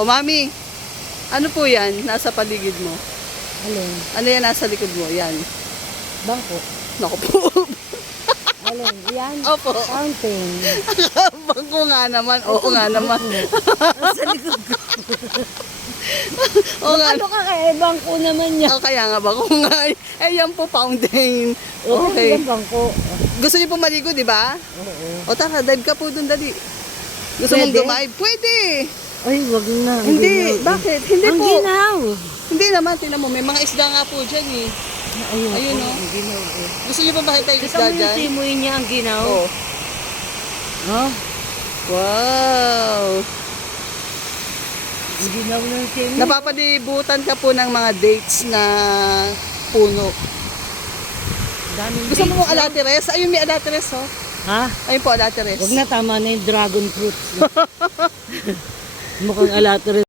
O, mami, ano po yan? Nasa paligid mo. Alin? Ano yan nasa likod mo? Yan. Bangko. Naku po. Alin? Yan? Opo. Fountain. Bangko nga naman. Oo nga naman. Sa likod ko. Oo nga. Ano ka kaya? Bangko naman niya. Oh, kaya nga bangko nga. Eh, yan po fountain. Okay. Okay. Yan bangko. Gusto niyo po maligo, di ba? Oo. O tara, dive ka po dun, dali. Gusto mong Pwede? dumive? Pwede. Ay, wag na. Hindi. Bakit? Hindi Ang po. ginaw. Hindi naman. Tingnan mo, may mga isda nga po dyan eh. Ayun, Ayun, oh. Ang ginaw. Gusto niyo pa makita yung Kita isda mo yung dyan? simoy niya, ang ginaw. Oo. Oh. Wow. Ang ginaw ng simoy. Napapalibutan ka po ng mga dates na puno. Daming Gusto mo dates, mong alateres? Ayun, may alateres, oh. Ha? Ayun po, alateres. Wag na, tama na yung dragon fruit. Mukhang alato rin.